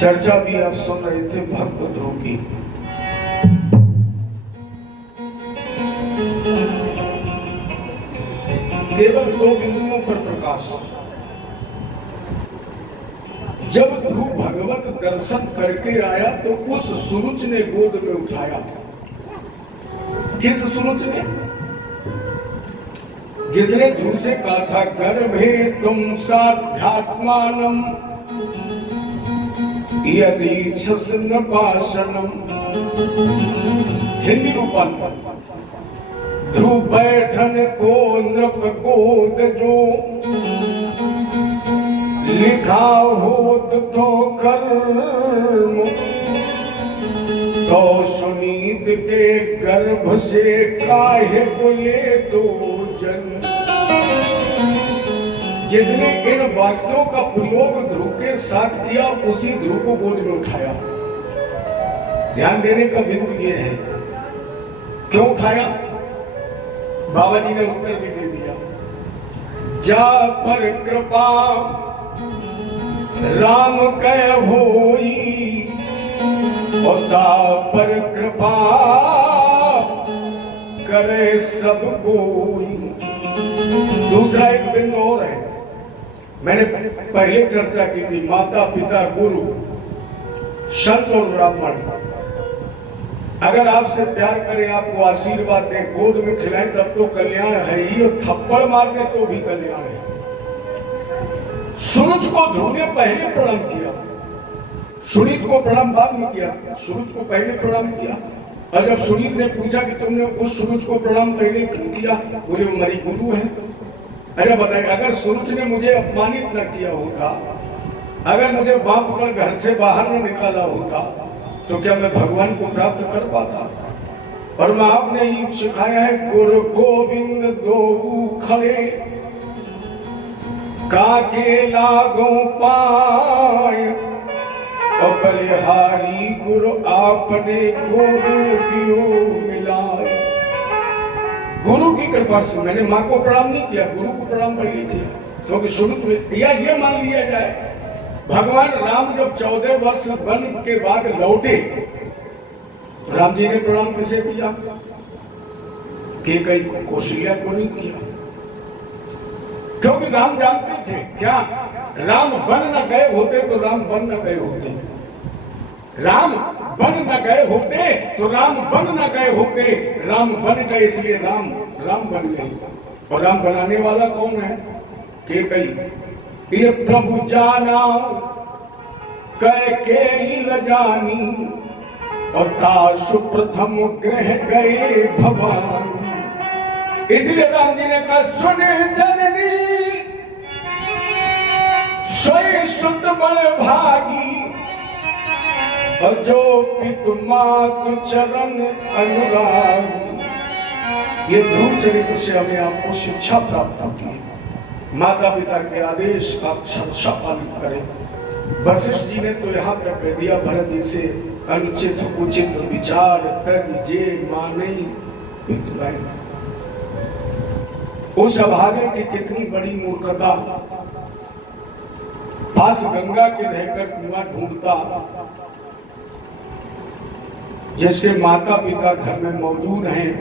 चर्चा भी आप सुन रहे थे भक्त ध्रुव की। केवल 2 बिंदुओं पर प्रकाश। जब ध्रुव भगवत दर्शन करके आया तो उस सुरुच ने गोद में उठाया। किस सुरुच ने? जिसने ध्रुव से कहा था गर्भे तुम साध्यात्मानम यदीक्षस नपाशनम। हिंदी रूपांतर। ध्रुव बैठन को नृप गोद जो लिखा होत तो कर्म तो सुनीत के गर्भ से काहे बोले तो जन। जिसने इन वाक्यों का प्रयोग ध्रुव के साथ किया उसी ध्रुव को गोद में उठाया। ध्यान देने का बिंदु ये है, क्यों उठाया? बाबा जी ने उत्तर भी दे दिया। जा पर कृपा राम कह होई और ता पर कृपा करे सब कोई। दूसरा एक बिंदु और है, मैंने पहले चर्चा की थी। माता पिता गुरु संत और ब्राह्मण अगर आपसे प्यार करें, आपको आशीर्वाद दें, गोद में खिलाएं तब तो कल्याण है ही, और थप्पड़ मारने तो भी कल्याण है। सूरज को ध्रुव ने पहले प्रणाम किया, सुनीत को प्रणाम बाद में किया। सूरज को पहले प्रणाम किया, और जब सुनीत ने पूछा कि तुमने उस सूरज को प्रणाम पहले क्यों किया, बोले वो हमारी गुरु है। अरे बताइए, अगर सूरज ने मुझे अपमानित न किया होता, अगर मुझे बाप पर घर से बाहर न निकाला होता, तो क्या मैं भगवान को प्राप्त कर पाता? और मैं आपने ही सिखाया है, गुरु गोविंद दो खड़े काके लागो पाए और बलिहारी गुरु आपने गोविंद दियो मिलाए। गुरु की कृपा से मैंने माँ को प्रणाम नहीं किया, गुरु को प्रणाम पहले किया, क्योंकि शुरू में दिया। ये मान लिया जाए भगवान राम जब 14 वर्ष वन के बाद लौटे, राम जी ने प्रणाम किसे किया? कई कौशल्या को नहीं किया, क्योंकि राम जानते थे क्या राम बन न गए होते तो राम बन न गए होते। राम बन न गए होते तो राम बन न गए होते। राम बन गए इसलिए राम बन गए। और राम बनाने वाला कौन है? कई ये प्रभु जाना कह के ही न जानी और ताशु प्रथम ग्रह गए भवान। इसलिए राम जी ने कहा सुने जननी सोई शुद्ध बल भागी और जो पितु मातु चरण अनुराग। ये ध्रुव चरित्र से हमें आपको शिक्षा प्राप्त होती है। माता पिता के आदेश का अक्षरशः पालन करें। वशिष्ठ जी ने तो यहाँ पर कह दिया, भरत जी से अनुचित उचित विचार तज जे मानई पितुलाई। उस अभागे की कितनी बड़ी मूर्खता। पास गंगा के रहकर कुआं ढूंढता, जिसके माता पिता घर में मौजूद हैं,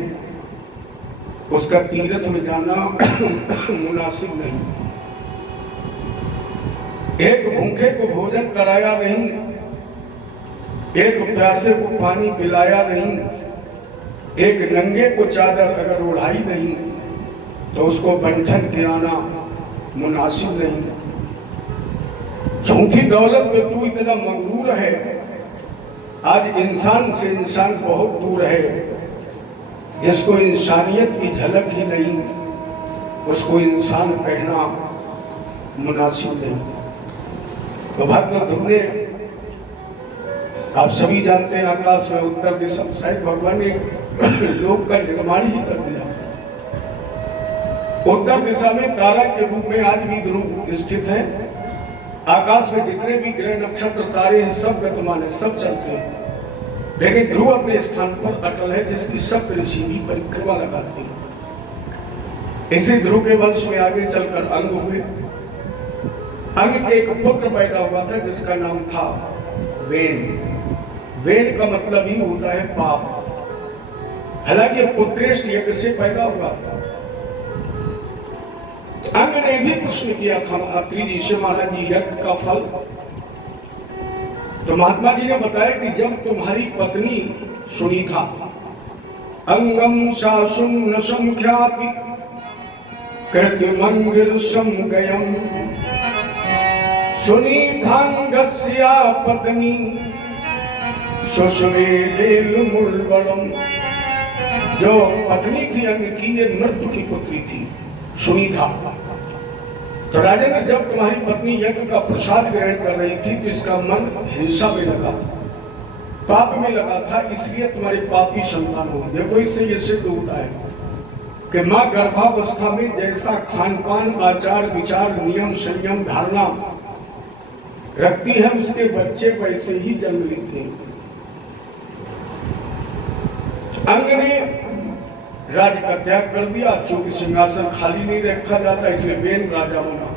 उसका तीर्थ में जाना मुनासिब नहीं। एक भूखे को भोजन कराया नहीं, एक प्यासे को पानी पिलाया नहीं, एक नंगे को चादर अगर ओढ़ाई नहीं, तो उसको बंधन के आना मुनासिब नहीं। झूठी दौलत में तू इतना मगरूर है। आज इंसान से इंसान बहुत दूर है। जिसको इंसानियत की झलक ही नहीं, उसको इंसान कहना मुनासिब नहीं। तो भक्त ध्रुव ने, आप सभी जानते हैं, आकाश में उत्तर दिशा शायद भगवान ने लोक का निर्माण ही कर दिया। उत्तर दिशा में तारा के रूप में आज भी ध्रुव स्थित है। आकाश में जितने भी ग्रह नक्षत्र तारे हैं सब गतिमान है, सब चलते हैं, लेकिन ध्रुव अपने स्थान पर अटल है, जिसकी सब ऋषि भी परिक्रमा लगाते हैं। इसी ध्रुव के वंश में आगे चलकर अंग हुए। अंग के एक पुत्र पैदा हुआ था जिसका नाम था वेन। वेन का मतलब ही होता है पाप। हालांकि पुत्रेष्ट यज्ञ से पैदा हुआ था। अंग ने भी प्रश्न किया था अत्रि जी से, महाराज जी यज्ञ का फल। तो महात्मा जी ने बताया कि जब तुम्हारी पत्नी सुनीता अंगम सासुम न संख्याति कृत्य मंदिर समगयम, सुनीतांगस्या पत्नी सुषवे मूलबलम। जो पत्नी थी अंग की, ये मृत्यु की पुत्री थी सुनीता। तो राजा ने जब तुम्हारी पत्नी यज्ञ का प्रसाद ग्रहण कर रही थी तो इसका मन हिंसा में लगा था, पाप में लगा था, इसलिए तुम्हारी पापी संतान हो। देखो इससे ये सिद्ध होता है कि मां गर्भावस्था में जैसा खान पान, आचार विचार, नियम संयम धारणा रखती है, उसके बच्चे वैसे ही जन्म लेते हैं। अंग ने राज्य का त्याग कर दिया, चूंकि सिंहासन खाली नहीं रखा जाता इसलिए वेन राजा बना।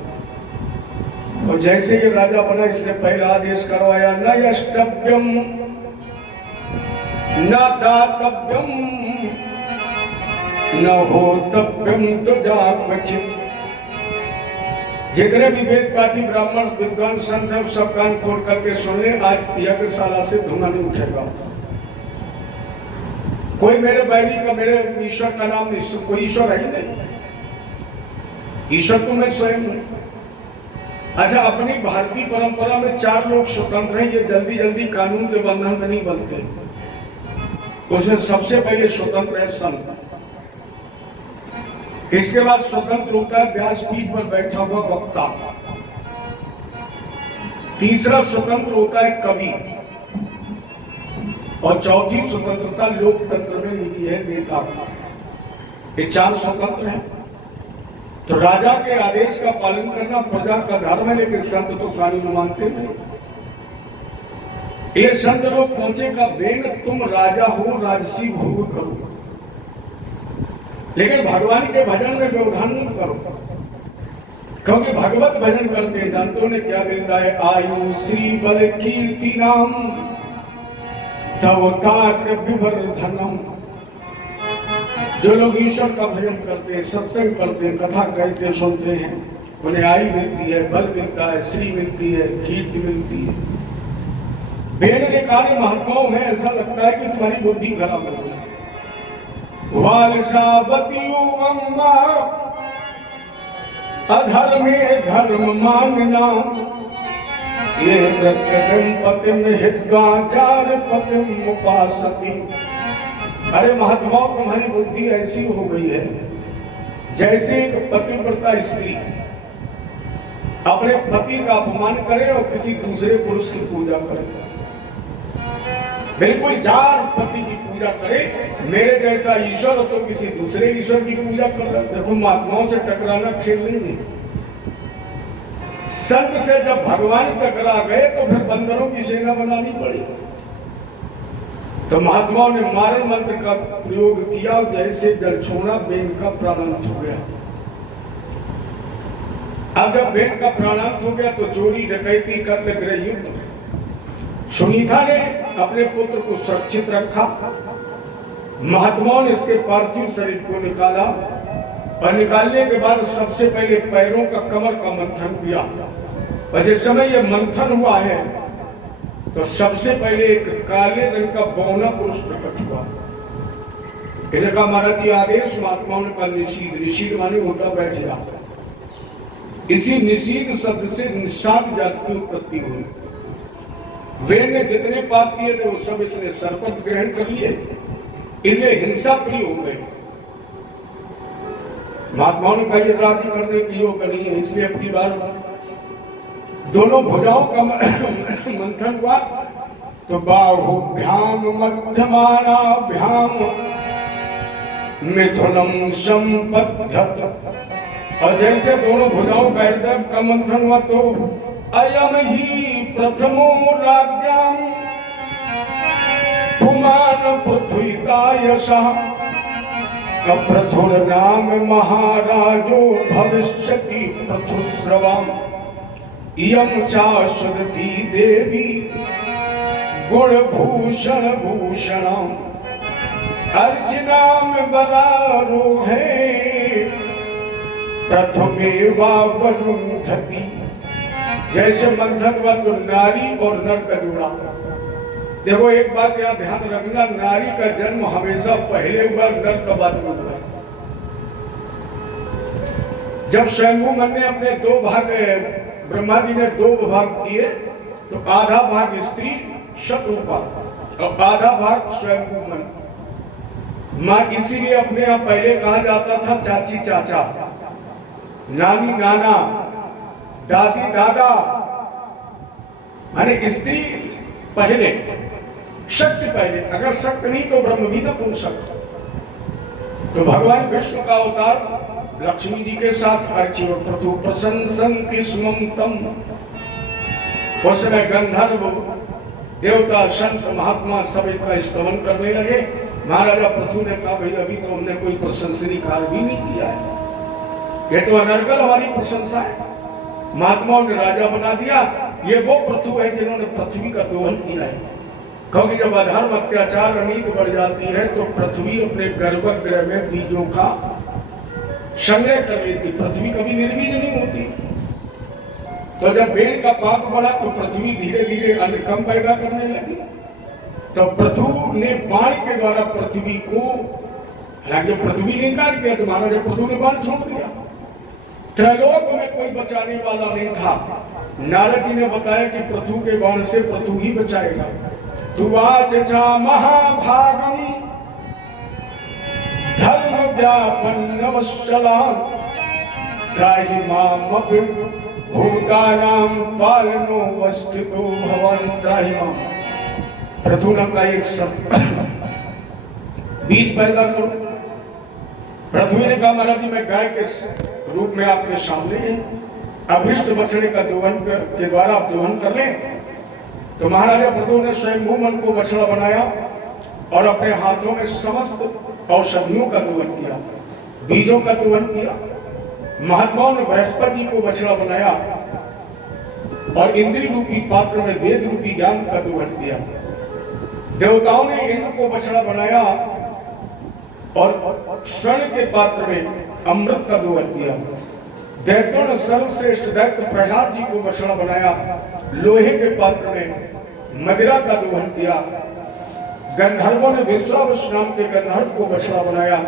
और जैसे ये राजा बना, इसने पहला आदेश करवाया, न यष्टव्यम न दातव्यम न होतव्यम तुजा क्वचित। जितने भी वेद पाठी ब्राह्मण विद्वान संत हैं सब कान खोल करके सुन ले, आज यज्ञशाला से धुआं नहीं उठेगा। कोई मेरे बैरी का, मेरे ईश्वर का नाम नहीं, कोई ईश्वर है ही नहीं, ईश्वर तो मैं स्वयं हूं। अच्छा, अपनी भारतीय परंपरा में 4 लोग स्वतंत्र हैं, ये जल्दी जल्दी कानून के बंधन में नहीं बनते। उसमें सबसे पहले स्वतंत्र है संत, इसके बाद स्वतंत्र होता है व्यासपीठ पर बैठा हुआ वक्ता, तीसरा स्वतंत्र होता है कवि, और चौथी स्वतंत्रता लोकतंत्र में मिली है नेता। ये 4 स्वतंत्र हैं। तो राजा के आदेश का पालन करना प्रजा का धर्म है, लेकिन संत तो कानून मानते नहीं। ये संत लोग पहुंचेगा, बेन तुम राजा हो, राजसी भोग करो, लेकिन भगवान के भजन में व्यवधान मत करो, क्योंकि भगवत भजन करते हैं जानते ने क्या मिलता है, आयु श्री बल कीर्ति नाम विवर्धनम। जो लोग ईश्वर का भजन करते हैं, सत्संग करते हैं, कथा कहते सुनते हैं, उन्हें आयु मिलती है, बल मिलता है, श्री मिलती है, कीर्ति मिलती है। वेद के कार्य महात्माओं में ऐसा लगता है कि तुम्हारी बुद्धि खराब हो गई। अधर्मे धर्म मानना, ये पतिम हिद्वाचार पतिम उपासती। अरे महात्माओं, तुम्हारी बुद्धि ऐसी हो गई है जैसे एक पतिव्रता स्त्री अपने पति का अपमान करे और किसी दूसरे पुरुष की पूजा करे, बिल्कुल जार पति की पूजा करे। मेरे जैसा ईश्वर हो तो किसी दूसरे ईश्वर की पूजा कर रहा। देखो, महात्माओं से टकराना खेल नहीं है। संत से जब भगवान टकरा गए तो फिर बंदरों की सेना बनानी पड़ी। तो महात्माओं ने मारण मंत्र का प्रयोग किया, जैसे जल छोड़ा बेन का प्राणांत हो गया। अब जब बेन का प्राणांत हो गया तो चोरी डकैती करते गृह युद्ध। सुनीता ने अपने पुत्र को सुरक्षित रखा। महात्माओं ने इसके पार्थिव शरीर को निकाला और निकालने के बाद सबसे पहले पैरों का, कमर का मंथन किया। और जिस समय यह मंथन हुआ है तो सबसे पहले एक काले रंग का बौना पुरुष प्रकट हुआ। इनका महाराज आदेश महात्माओं ने कहा निषीद। निषीद माने होता बैठ जा। इसी निषीद शब्द से निषाद जाति की उत्पत्ति हुई। वेद ने जितने पाप किए थे वो सब इसने सरपट ग्रहण कर लिए, इसलिए हिंसा प्रिय हो गई। महात्माओं ने कहा ये राजी करने की योग नहीं है, इसलिए अपनी बार दोनों भुजाओं का मंथन हुआ तो बाहुभ्याम मध्यमानाभ्याम मिथुनम संपद्यत। और जैसे दोनों भुजाओं का हृदय का मंथन हुआ तो अयम ही प्रथमो राज्ञाम पुमान पृथ्वीतायसा प्रथुर नाम महाराजो भविष्यति पृथुस्रवाम इयं चाश्वती देवी गुण भूषण भूषणम अर्चना में बरारो है प्रथमे वावनुधति। जैसे मंथन हुआ तो नारी और नर का जुड़ा। देखो एक बात यहाँ ध्यान रखना, नारी का जन्म हमेशा पहले हुआ, नर का बाद में हुआ। जब स्वयंभू मन ने अपने दो भाग, ब्रह्मा जी ने दो भाग किए, तो आधा भाग स्त्री शत्रुपा और आधा भाग स्वयंभू मन। माँ इसीलिए अपने यहाँ पहले कहा जाता था चाची चाचा, नानी नाना, दादी दादा, माने स्त्री पहले, शक्ति पहले। अगर शक्ति नहीं तो ब्रह्म भी न पूछ सकता। तो भगवान विष्णु का अवतार लक्ष्मी जी के साथ अर्ची और प्रथु प्रशंसन्ति स्मं तम। उस समय गंधर्व देवता संत महात्मा सब इनका स्तवन करने लगे। महाराजा पृथु ने कहा भाई अभी तो हमने कोई प्रशंसनीय कार्य भी नहीं किया है, ये तो अनर्गल हमारी प्रशंसा है। महात्माओं ने राजा बना दिया। ये वो पृथु है जिन्होंने पृथ्वी का दोहन किया है। क्योंकि जब अधर्म अत्याचार अनीति बढ़ जाती है तो पृथ्वी अपने गर्भगृह में बीजों का संग्रह कर लेती। पृथ्वी कभी निर्बीज नहीं होती। तो जब बेल का पाप बढ़ा तो पृथ्वी धीरे धीरे अन्न कम पैदा करने लगी। तो पृथु ने बाण के द्वारा पृथ्वी को, हालांकि पृथ्वी ने इनकार किया तो महाराजा पृथु ने बाण छोड़ दिया। त्रैलोक में कोई बचाने वाला नहीं था। नारद जी ने बताया कि पृथु के बाण से पृथु ही बचाएगा। तुवाच चा महाभागम धर्म व्यापन्नवश्चला त्राहि मामपि भूतानां पालनो वस्थितो भवान् त्राहि माम। पृथु का एक बीज पैदा करो। पृथ्वी ने कहा महाराज जी मैं गाय के रूप में आपके सामने है, अभिष्ट बछड़े का दोहन के द्वारा आप दोहन कर लें। तो महाराजा पृथु ने स्वयंभू मन को बछड़ा बनाया और अपने हाथों में समस्त औषधियों का दोहन किया, बीजों का दोहन किया। महात्माओं ने बृहस्पति जी को बछड़ा बनाया और इंद्रिय रूपी पात्र में वेद रूपी ज्ञान का दोहन किया। देवताओं ने इंद्र को बछड़ा बनाया और स्वर्ण के पात्र में अमृत का दोहन किया। दैत्यों ने सर्वश्रेष्ठ दैत्य प्रहलाद जी को बछड़ा बनाया, लोहे के पात्र में मदिरा का दोहन किया। गंधर्वों ने विश्वावस नाम के गंधर्व को बछड़ा बनाया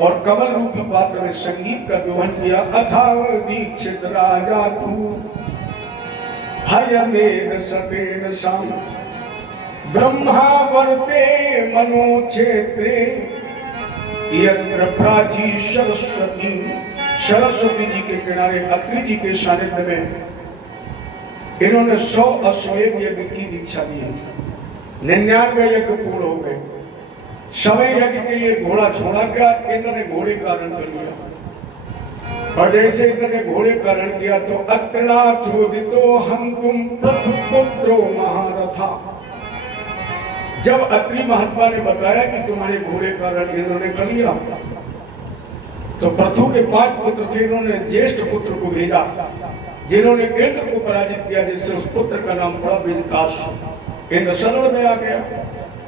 और कमल रूपी पात्र में संगीत का दोहन किया। अथा दीक्षित राजा तू हयमेन सतेन शाम ब्रह्मा वर्ते मनो क्षेत्रे यत्र प्राची सरस्वती। सरस्वती जी के किनारे अत्रि जी के सानिध्य में इन्होंने 100 अश्वमेध यज्ञ की दीक्षा दी है। 99 यज्ञ पूर्ण हो गए। 100 यज्ञ के लिए घोड़ा छोड़ा गया, इन्होंने घोड़े का रण कर लिया। और जैसे इन्होंने घोड़े का रण किया तो अत्रा चोदितो हम तुम प्रथु पुत्रो महारथा। जब अत्रि महात्मा ने बताया कि तुम्हारे घोड़े का रण इन्होंने कर लिया तो पृथु के 5 पुत्र थे। इन्होंने ज्येष्ठ पुत्र को भेजा जिन्होंने इंद्र को पराजित किया, जिससे उस पुत्र का नाम पड़ा विजताश। इंद्र सरोवर में आ गया।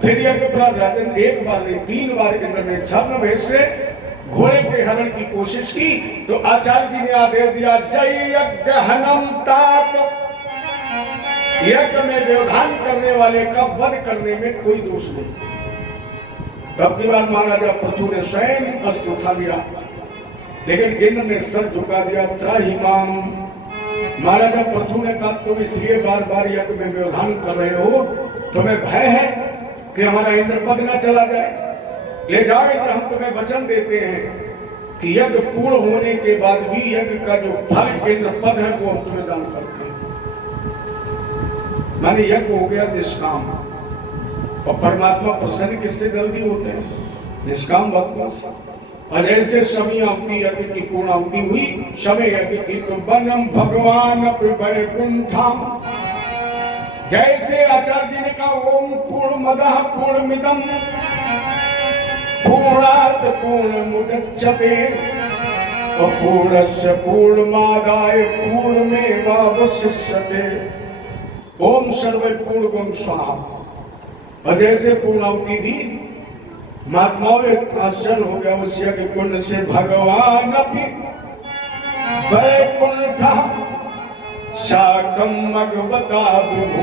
फिर यज्ञ प्राप्त राजन एक बार नहीं 3 बार इंद्र ने छद्म भेष से घोड़े के हरण की कोशिश की तो आचार्य जी ने आदेश दिया जय यज्ञ हनम तात। यज्ञ में व्यवधान करने वाले का वध करने में कोई दोष नहीं। अब की बार महाराजा पृथु ने स्वयं अस्त्र उठा लिया, लेकिन इंद्र ने सर झुका दिया। त्राहि माम। महाराजा पृथु ने कहा तुम इसलिए बार बार यज्ञ में व्यवधान कर रहे हो, तुम्हें भय है कि हमारा इंद्र पद न चला जाए। ले जाओ इंद्र, हम तुम्हें वचन देते हैं कि यज्ञ पूर्ण होने के बाद भी यज्ञ का जो फल इंद्र पद है वो हम तुम्हें दान करते हैं। माने यज्ञ हो गया निष्काम। और परमात्मा प्रसन्न किससे जल्दी होते हैं? निष्काम भक्तों से। और जैसे शमी अवधि यज्ञ की पूर्णाहुति हुई, शमे यज्ञ की तो बनम भगवान वैकुंठम। जैसे आचार्य जी ने कहा ओम पूर्णमदः पूर्णमिदं पूर्णात् पूर्णमुदच्यते और पूर्णस्य पूर्णमादाय पूर्णमेवावशिष्यते। ओम सर्वे पूर्णगुण स्वाहा। और जैसे पूर्णावती दी, महात्माओं एक आश्चर्य हो गया उस यज्ञ कुंड से। भगवान भी वैकुंठ शाकम मगवता विभु,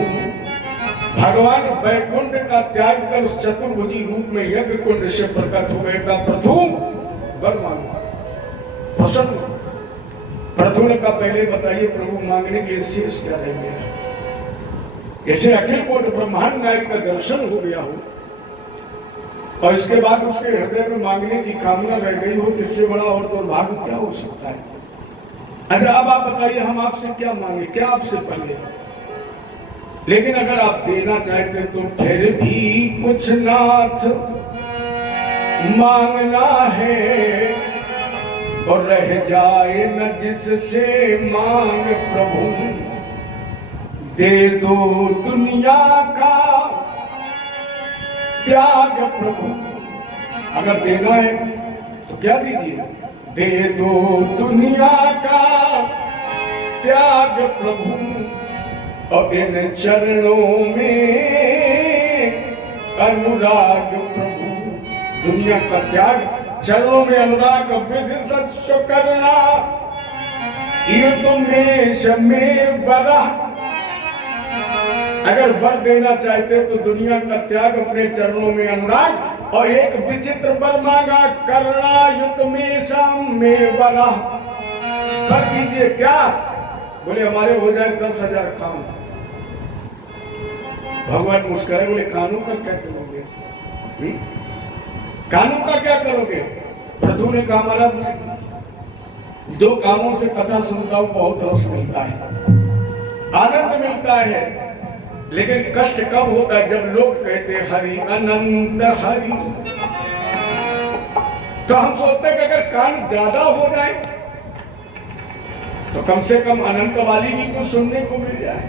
भगवान वैकुंठ का त्याग कर उस चतुर्भुजी रूप में यज्ञ कुंड से प्रकट हो गए। का प्रथु वर मांगा, प्रसन्न। प्रथु ने कहा पहले बताइए प्रभु मांगने के लिए शेष क्या रह गया। ऐसे अखिल कोट ब्रह्मांड नायक का दर्शन हो गया हो और इसके बाद उसके हृदय में मांगने की कामना रह गई हो, इससे बड़ा और दुर्भाग्य क्या हो सकता है। अगर अब आप बताइए हम आपसे क्या मांगे, क्या आपसे पहले। लेकिन अगर आप देना चाहते तो फिर भी कुछ नाथ मांगना है और रह जाए न जिससे मांग प्रभु, दे दो दुनिया का त्याग प्रभु। अगर देना है तो क्या दीजिए, दे दो दुनिया का त्याग प्रभु और इन चरणों में अनुराग प्रभु। दुनिया का त्याग, चरणों में अनुराग, विधि सत्य करना ये तुम्हें में बरा। अगर वर देना चाहते तो दुनिया का त्याग, अपने चरणों में अनुराग और एक विचित्र वर मांगा, करना युद्ध में शाम में बरा। कर दीजिए क्या, बोले हमारे हो जाए 10,000 काम। भगवान मुस्कुराए, बोले कानून का क्या करोगे, कानून का क्या करोगे। प्रभु ने कहा महाराज दो कामों से कथा सुनता हूं बहुत रस मिलता है, आनंद मिलता है, लेकिन कष्ट कब होता है जब लोग कहते हरि अनंत हरि। तो हम सोचते हैं कि अगर कान ज्यादा हो जाए तो कम से कम अनंत वाली भी कुछ सुनने को मिल जाए।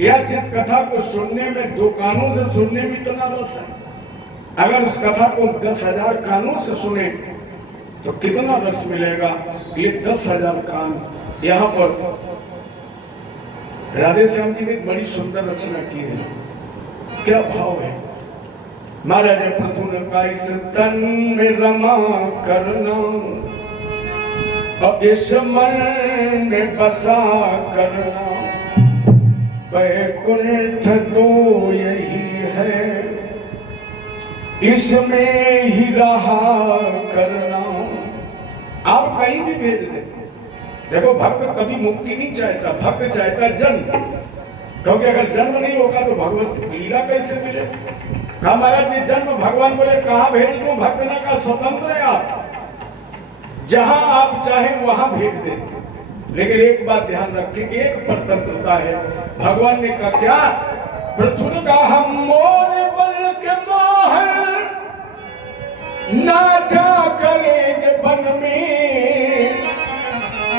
या जिस कथा को सुनने में दो कानों से सुनने में इतना रस है, अगर उस कथा को 10,000 कानों से सुने तो कितना रस मिलेगा। ये 10,000 कान। यहाँ पर राधे श्याम जी ने एक बड़ी सुंदर रचना की है, क्या भाव है। महाराज प्रथु ने कहा इस तन में रमा करना और इस मन में बसा करना, वैकुंठ तो यही है इसमें ही रहा करना। आप कहीं भी भेज दे, देखो भक्त कभी मुक्ति नहीं चाहता, भक्त चाहता जन्म, क्योंकि अगर जन्म नहीं होगा तो भगवत लीला कैसे मिले। कहा महाराज ये जन्म, भगवान बोले कहाँ भेज दूं, भक्त ने कहा स्वतंत्र है आप, जहां आप चाहें वहां भेज दें। लेकिन एक बात ध्यान रखें, एक परतंत्रता है। भगवान ने कहा क्या, पृथ्वी का हम मोर बल के माहर नाचा करेंगे वन में।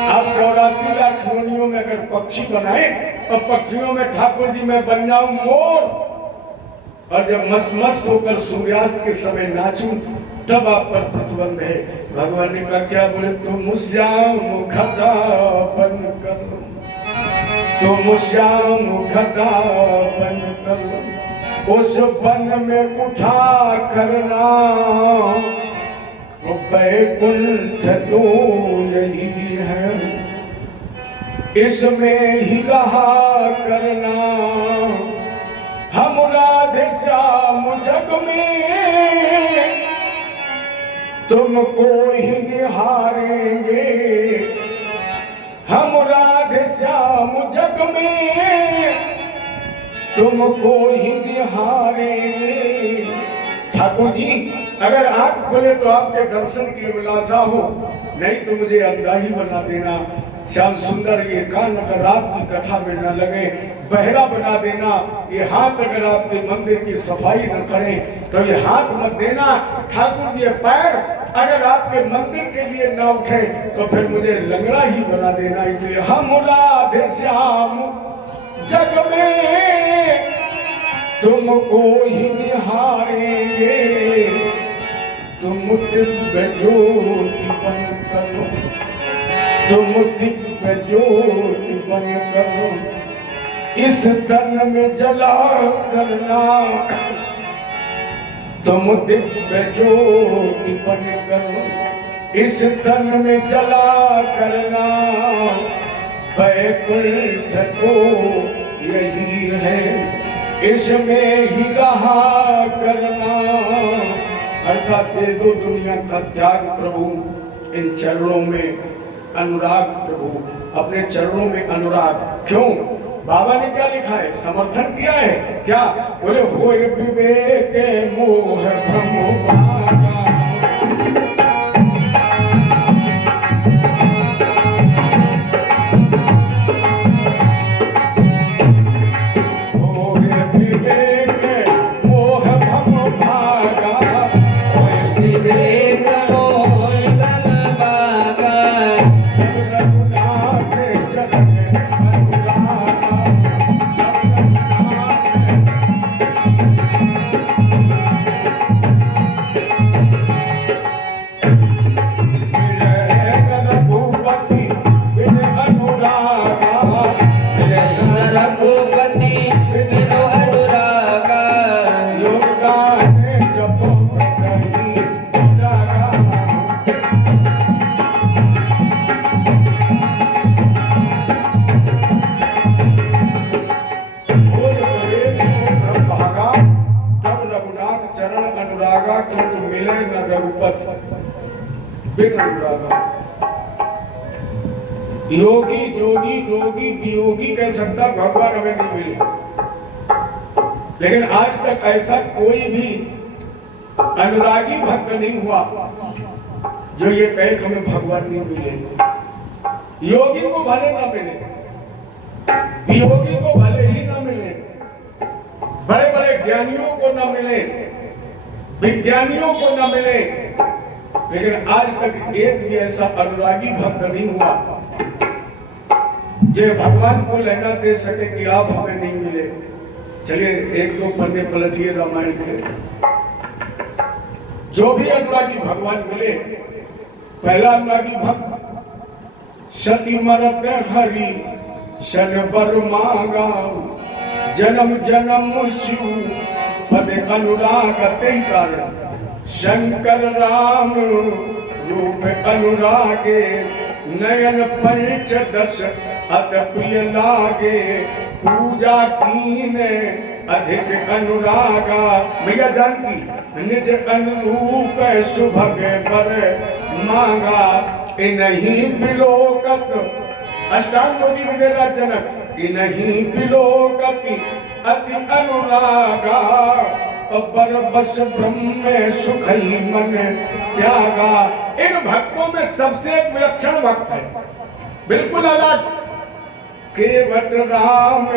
आप 84 लाख योनियों में अगर पक्षी बनाए और पक्षियों में ठाकुर जी मैं बन जाऊं मोर, और जब मस्त होकर सूर्यास्त के समय नाचूं तब आप पर प्रतिबंध है। भगवान ने कहा क्या, बोले तुम श्याम खड़ा बन कर, तुम श्याम खड़ा बन कर उस वन में उठा करना, वैकुंठ तो यही है इसमें ही रहा करना। हम राधे श्याम जग में तुमको ही निहारेंगे, हम राधे श्याम जग में तुमको ही निहारेंगे। ठाकुर जी अगर आंख खोले तो आपके दर्शन की अभिलाषा हो, नहीं तो मुझे अंधा ही बना देना। श्याम सुंदर ये कान अगर रात की कथा में न लगे, बहरा बना देना। ये हाथ अगर आपके मंदिर की सफाई न करें तो ये हाथ मत देना। ठाकुर ये पैर अगर आपके मंदिर के लिए न उठे तो फिर मुझे लंगड़ा ही बना देना। इसलिए हम राधे श्याम जग में तुमको ही निहारेंगे, तुम दिव्य ज्योति बन करो, तुम दिव्य ज्योति बन करो इस तन में जला करना तुम दिव्य ज्योति बनकर, इस तन में जला करना वैकुंठ को यही है, इसमें ही रहा करना। अर्थात दे दो दुनिया का त्याग प्रभु, इन चरणों में अनुराग प्रभु, अपने चरणों में अनुराग। क्यों? बाबा ने क्या लिखा है, समर्थन किया है क्या? बोले होए विवेक मोह भ्रम भागा, होए विवेक मोह भ्रम भागा, होए विवेक मोह भ्रम भागा, रघुनाथ चरण योगी जोगी रोगी वियोगी कह सकता भगवान हमें नहीं मिले, लेकिन आज तक ऐसा कोई भी अनुरागी भक्त नहीं हुआ जो ये कहे कि हमें भगवान नहीं मिले। योगी को भले ना मिले, वियोगी को भले ही ना मिले, बड़े बड़े ज्ञानियों को ना मिले, विज्ञानियों को ना मिले, लेकिन आज तक एक भी ऐसा अनुरागी भक्त नहीं हुआ जो भगवान को लेना दे सके कि आप हमें नहीं मिले। चलिए एक दो पन्ने पलटिए रामायण के। जो भी अनुरागी भगवान मिले, पहला अनुरागी भक्त सती मरत हरि शन बर मांगा, जन्म जन्म शिव पद अनुराग ते कारण, शंकर राम रूप अनुरागे, नयन पंच दश अत प्रिय लागे, पूजा कीन अधिक अनुरागा। मैया जानकी निज अनुरूप सुभग बर मांगा, इन्हीं बिलोकत अष्टांग योगी विदेरा जनक, इन्हीं बिलोकत अति अनुरागा, पर बस ब्रह्म सुखई मन त्यागा। इन भक्तों में सबसे एक विलक्षण भक्त है, बिल्कुल अलग। केवट राम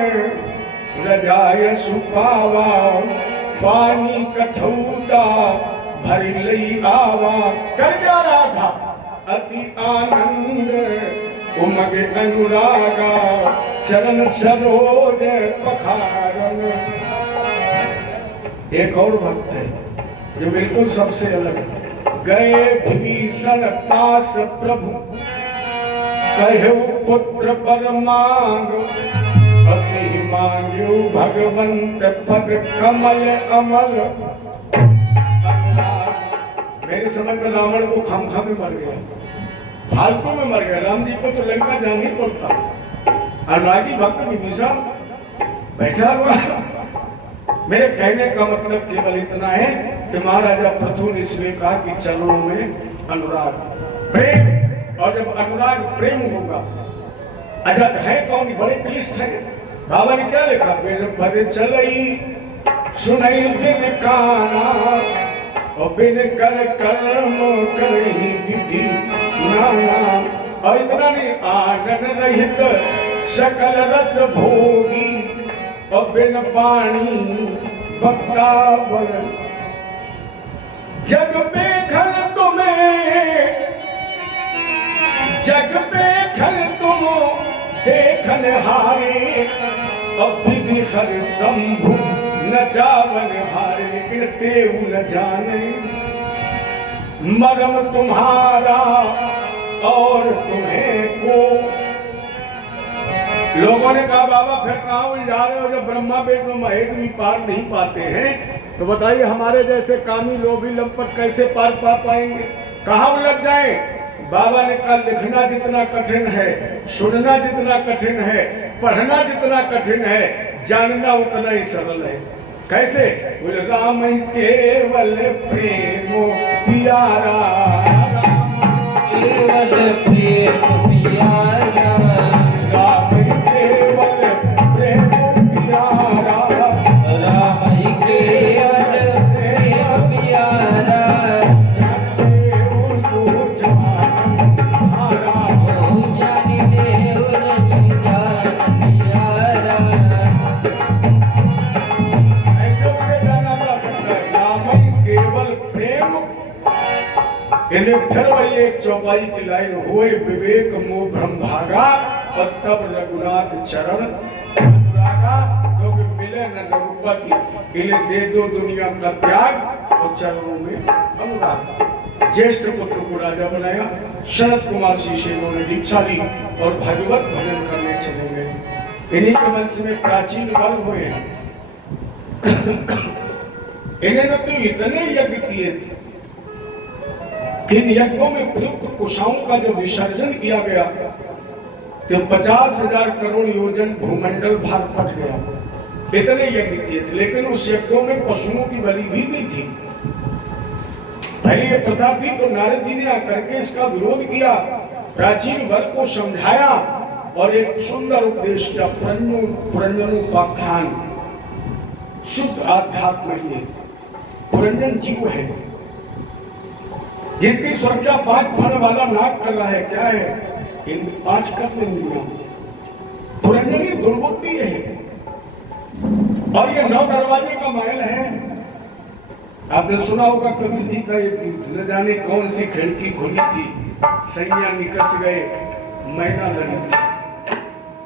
रजाय सुपावा, पानी कठौता भर लई आवा। कर क्या रहा था? अति आनंद उमग अनुरागा, चरण सरोज पखारन। एक और भक्त है जो बिल्कुल सबसे अलग है। गए विभीषण पास प्रभु, कहे पुत्र पर मांग, अति मांग्यो भगवंत पद कमल अमल। मेरे समझ में रावण को खामखा में मर गया, फालतू में मर गया। राम जी को तो लंका जाना ही पड़ता। अनुरागी भक्त विभीषण बैठा हुआ। मेरे कहने का मतलब केवल इतना है कि महाराजा पृथु ने इसलिए कहा कि चरणों में अनुराग प्रेम, और जब अनुराग प्रेम होगा, अजब है कौन, बड़े क्लिष्ट है। बाबा ने क्या लिखा? बिन भर चलई सुनई बिन काना, और बिन कर कर्म करही विधि नाना। और इतना नहीं, आनंद रहित सकल रस भोगी, और बिन पानी बक्तावर। जग पे खल तुम्हें, जग पे खल तुम देखन हारे, अब भी खर शंभु न चावन हारे। लेकिन तेऊ न जाने मरम तुम्हारा, और तुम्हें को लोगों ने कहा बाबा फिर कहाँ उलझा रहे हो, जब ब्रह्मा विष्णु महेश भी पार नहीं पाते हैं तो बताइए हमारे जैसे कामी लोभी लंपट कैसे पार पा पाएंगे, कहाँ उलझ जाए। बाबा ने कहा लिखना जितना कठिन है, सुनना जितना कठिन है, पढ़ना जितना कठिन है, जानना उतना ही सरल है। कैसे? बोले राम केवल प्रेम प्यारा, राम केवल प्रेम प्यारा, राम केवल प्रेम प्यारा, राम केवल प्रेम प्यारा, जानते हो जो जान हारा, ओ जान ले उन जान यारा। ऐसे उसे जाना जा सकता है। राम केवल प्रेम, इन्हें फिर वही एक चौपाई की लाइन, होए विवेक मोह भ्रम भागा और तब रघुनाथ चरण अनुरागा, क्योंकि मिले न रघुपति इन्हें दे दो दुनिया का त्याग और चरणों में अनुराग। ज्येष्ठ पुत्र को राजा बनाया, शरद कुमार शिष्यों ने दीक्षा ली और भगवत भजन करने चले गए। इन्हीं के वंश में प्राचीन वर्ग हुए हैं। इन्होंने तो इतने यज्ञ किए, इन यज्ञों में प्रयुक्त कुशाओं का जो विसर्जन किया गया तो 50,000 करोड़ योजन भूमंडल भार पट गया। इतने यज्ञ किए थे, लेकिन उस यज्ञों में पशुओं की बलि भी नहीं थी। पहले ये प्रथा थी तो नारद जी ने आकर के इसका विरोध किया, प्राचीन वर्ग को समझाया और एक सुंदर उपदेश किया, पुरंजनोपाख्यान। शुद्ध आध्यात्म है, पुरंजन जीव है जिसकी सुरक्षा 5 फण वाला नाग कर रहा है। क्या है? इन 5 करने मिलिया पुरंजनी दुर्बुद्धि है और ये 9 दरवाजे का महल है। आपने सुना होगा कबीर जी का एक न जाने कौन सी खिड़की खुली थी, सैया निकस गए मैना लड़ी थी।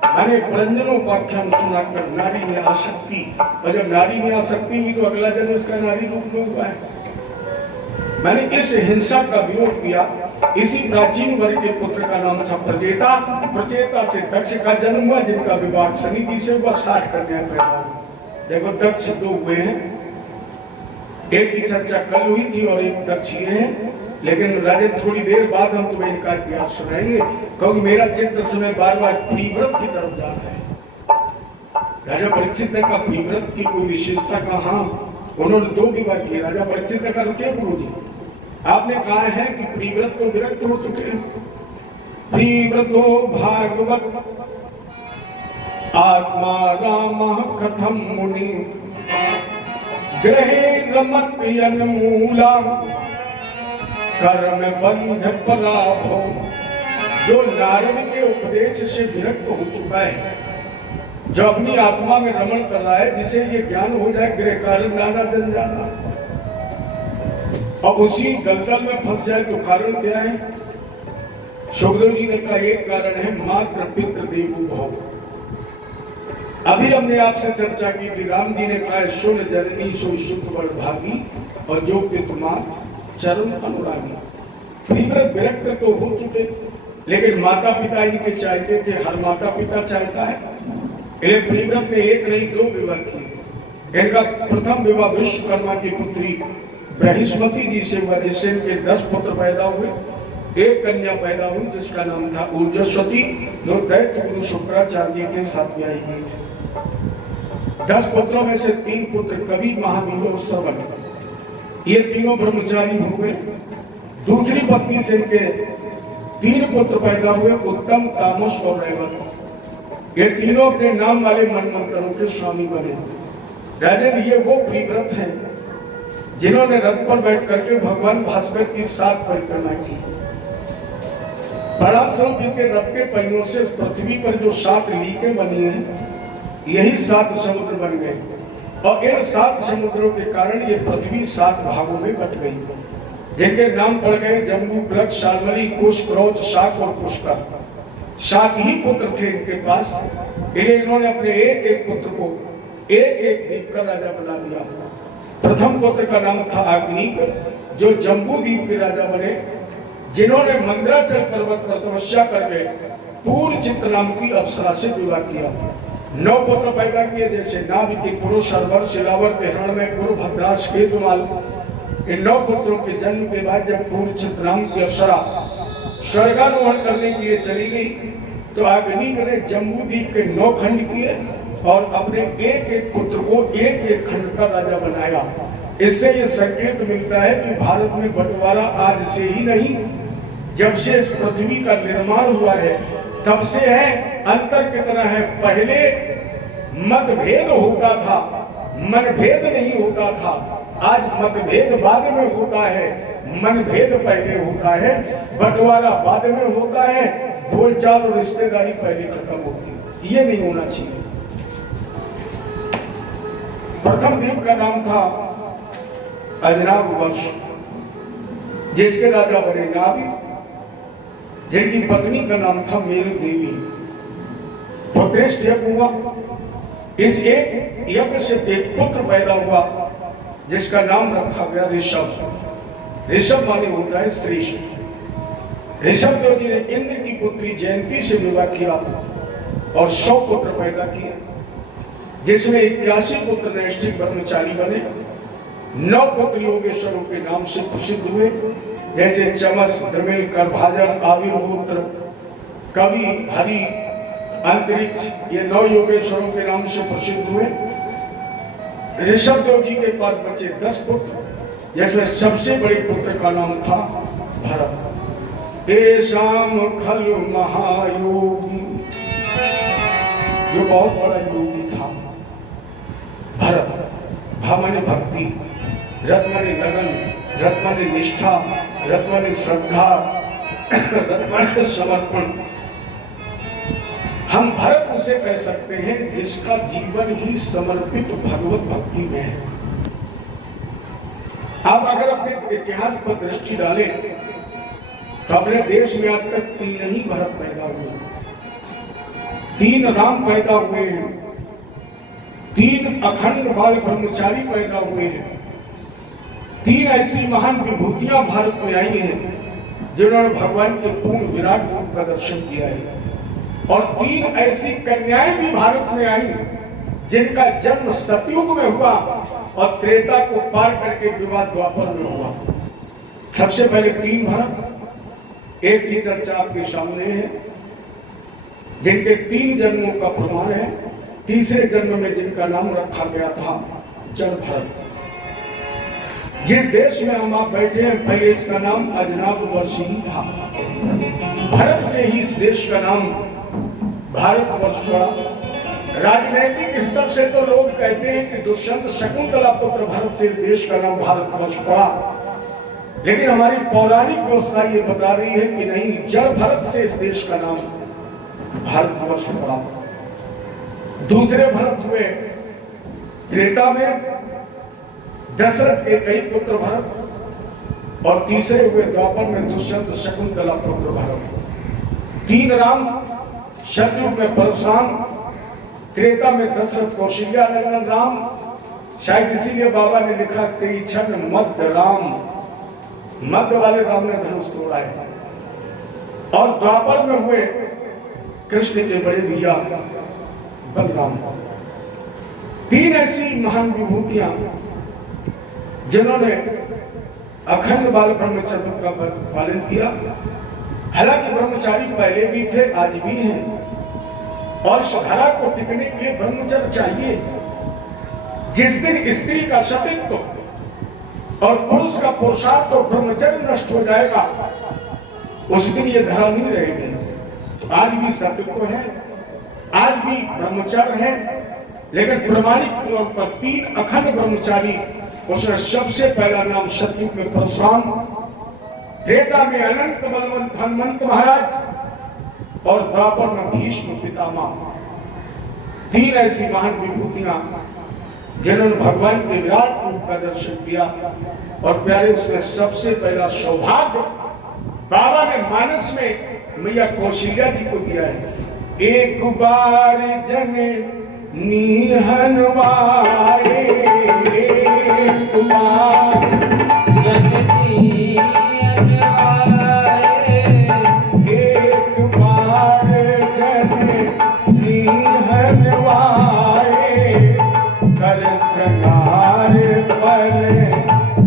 मैंने पुरंजनोपाख्यान सुनाकर नारी में आसक्ति, और जब नारी में आसक्ति हुई तो अगला जन्म उसका नारी रूप में हुआ है। मैंने इस हिंसा का विरोध किया। इसी प्राचीन वर्ग के पुत्र का नाम था प्रचेता। प्रचेता से दक्ष का जन्म हुआ, जिनका विवाह शनि जी से हुआ, 60 कन्या पैदा हुई। देखो दक्ष 2 हुए हैं, एक की चर्चा कल हुई थी और एक दक्ष ये है। लेकिन राजे थोड़ी देर बाद हम तुम्हें इनका इतिहास सुनाएंगे, क्योंकि मेरा चित्त समय बार बार प्रिव्रत की तरफ जाता है। राजा परीक्षित ने कहा प्रिव्रत की कोई विशेषता का? हाँ, उन्होंने 2 विवाह किए। राजा परीक्षित ने कहा रुके गुरु जी, आपने कहा है कि प्रिव्रत को विरक्त हो चुके हैं। प्रिव्रतो भागवत आत्मा राम कथम मुनि ग्रहे रमत अनमूला कर्म बंध पराभव। जो नारद के उपदेश से विरक्त हो चुका है, जो अपनी आत्मा में रमण कर रहा है, जिसे ये ज्ञान हो जाए गृह कारण नाना जन जाना, और उसी दलदल में फंस जाए तो कारण क्या है? सुखदेव जी ने कहा एक कारण है मात्र पितृ देवो भव। अभी हमने आपसे चर्चा की थी, राम जी ने कहा सुन जननी सो शुद्ध बड़ भागी और जो पितुमार चरण अनुरागी। प्रिव्रत विरक्त तो हो चुके, लेकिन माता पिता इनके चाहते थे, हर माता पिता चाहता है। इन्हें प्रिव्रत ने 1 नहीं 2 विवाह किए। इनका प्रथम विवाह विश्वकर्मा की पुत्री बृहस्पति जी से हुआ, जिससे इनके 10 पुत्र पैदा हुए। 1 कन्या पैदा हुई जिसका नाम था ऊर्जस्वती, जो दैत्य गुरु शुक्राचार्य के साथ आई हुई। 10 पुत्रों में से 3 पुत्र कवि महावीर और सबल, ये तीनों ब्रह्मचारी हो गए। दूसरी पत्नी से इनके 3 पुत्र पैदा हुए, उत्तम, तामस और रैवत। ये तीनों अपने नाम वाले मनमंत्रों के स्वामी बने। राजन ये वो प्रिव्रत हैं जिन्होंने रथ पर बैठ करके भगवान भास्कर की 7 परिक्रमा की। परिणामस्वरूप इनके रथ के पहियों से पृथ्वी पर जो 7 लीकें बनी हैं, यही 7 समुद्र बन गए। और इन 7 समुद्रों के कारण ये पृथ्वी 7 भागों में बट गई, जिनके नाम पड़ गए जम्बू, प्लग, शाल्मली, कुश, क्रोध, शाक और पुष्कर। 7 ही पुत्र थे इनके पास। इन्होंने अपने एक पुत्र को एक द्वीप का राजा बना दिया। प्रथम पुत्र का नाम था अग्निक, जो जम्बू द्वीप के राजा बने, जिन्होंने मंदराचल पर्वत पर तपस्या करके पूर्ण चित्र नाम की अप्सरा से विवाह किया। 9 पुत्र पैदा किए, जैसे नाभिक, पुरुष, अर्वर, शिलावर, हिरण्मय, गुरु, भद्राश, केतुमाल। इन 9 पुत्रों के जन्म के बाद जब पूर्ण चित्र नाम की अप्सरा स्वर्गारोहण करने के लिए चली गई तो अग्नि ने जम्बूद्वीप के 9 खंड किए और अपने एक एक पुत्र को एक एक खंड का राजा बनाया। इससे ये संकेत मिलता है कि भारत में बंटवारा आज से ही नहीं, जब से इस पृथ्वी का निर्माण हुआ है तब से है। अंतर कितना है, पहले मतभेद होता था, मनभेद नहीं होता था। आज मतभेद बाद में होता है, मनभेद पहले होता है, बंटवारा बाद में होता है, बोलचाल और रिश्तेदारी पहले खत्म होती है। ये नहीं होना चाहिए। प्रथम द्वीप का नाम था अजनाब वंश, जिसके राजा बने नाभि, जिनकी पत्नी का नाम था मेरु देवी। पुत्रेष्ठ यज्ञ हुआ, इस एक यज्ञ से एक पुत्र पैदा हुआ जिसका नाम रखा गया ऋषभ। ऋषभ माने होता है श्रेष्ठ। ऋषभ देव जी ने इंद्र की पुत्री जयंती से विवाह किया और 100 पुत्र पैदा किए, जिसमें 81 पुत्र नैष्ठिक ब्रह्मचारी बने। 9 पुत्र योगेश्वरों के नाम से प्रसिद्ध हुए, जैसे चमस, द्रमिल, करभाजन, आविर्भूत्र, कवि, हरि, अंतरिक्ष। ये 9 योगेश्वरों के नाम से प्रसिद्ध हुए। ऋषभ देव जी के पास बचे 10 पुत्र, जिसमें सबसे बड़े पुत्र का नाम था भरत। एशाम खलु महायोगी, जो बहुत बड़ा योगी था। भरत, भा माने भक्ति, रत माने लगन, रत माने निष्ठा, रत माने श्रद्धा, रत माने समर्पण। हम भरत उसे कह सकते हैं जिसका जीवन ही समर्पित भगवत भक्ति में है। आप अगर अपने इतिहास पर दृष्टि डालें तो अपने देश में आज तक 3 ही भरत पैदा हुए, 3 राम पैदा हुए हैं, 3 अखंड बाल ब्रह्मचारी पैदा हुए हैं, 3 ऐसी महान विभूतियां भारत में आई हैं जिन्होंने भगवान के पूर्ण विराट रूप का दर्शन किया है, और 3 ऐसी कन्याएं भी भारत में आई जिनका जन्म सतयुग में हुआ और त्रेता को पार करके विवाह द्वापर में हुआ। सबसे पहले 3 भरत, एक की चर्चा आपके सामने है, जिनके 3 जन्मों का प्रमाण है। तीसरे जन्म में जिनका नाम रखा गया था जल भरत। जिस देश में हम आप बैठे हैं पहले इसका नाम अजनाब वर्ष ही था। भरत से ही इस देश का नाम भारतवर्ष पड़ा। राजनीतिक स्तर से तो लोग कहते हैं कि दुष्यंत शकुंतला पुत्र भरत से इस देश का नाम भारतवर्ष पड़ा, लेकिन हमारी पौराणिक व्यवस्था ये बता रही है कि नहीं, जल भरत से इस देश का नाम भारतवर्ष पड़ा। दूसरे भरत हुए त्रेता में दशरथ के कई पुत्र भरत, और तीसरे हुए द्वापर में दुष्यंत शकुंतला पुत्र भरत। 3 राम, सतयुग में परशुराम, त्रेता में दशरथ कौशल्या नंदन राम। शायद इसीलिए बाबा ने लिखा तेई छन मध्य राम, मध्य वाले राम ने धनुष तोड़ा है। और द्वापर में हुए कृष्ण के बड़े भैया बलराम। 3 ऐसी महान विभूतियां जिन्होंने अखंड बाल ब्रह्मचर्य का पालन किया। हालांकि ब्रह्मचारी पहले भी थे, आज भी हैं, और इस धारा को टिकने के लिए ब्रह्मचर्य चाहिए। जिस दिन स्त्री का सतीत्व और पुरुष का पुरुषार्थ और ब्रह्मचर्य नष्ट हो जाएगा, उस दिन ये धरा नहीं रहेगी। आज भी सतीत्व है, आज भी ब्रह्मचर्य है, लेकिन प्रमाणिक तौर पर 3 अखंड ब्रह्मचारी। उसमें सबसे पहला नाम सतयुग में परशुराम, त्रेता में अनंत बलवंत हनुमंत महाराज, और द्वापर में भीष्म पितामह। 3 ऐसी महान विभूतियां जिन्होंने भगवान के विराट रूप का दर्शन किया। और प्यारे, उसमें सबसे पहला सौभाग्य बाबा ने मानस में मैया कौशल्या जी को दिया है। एक बार जने निहनवाए, एक बार जननी अनवाए, एक बार चले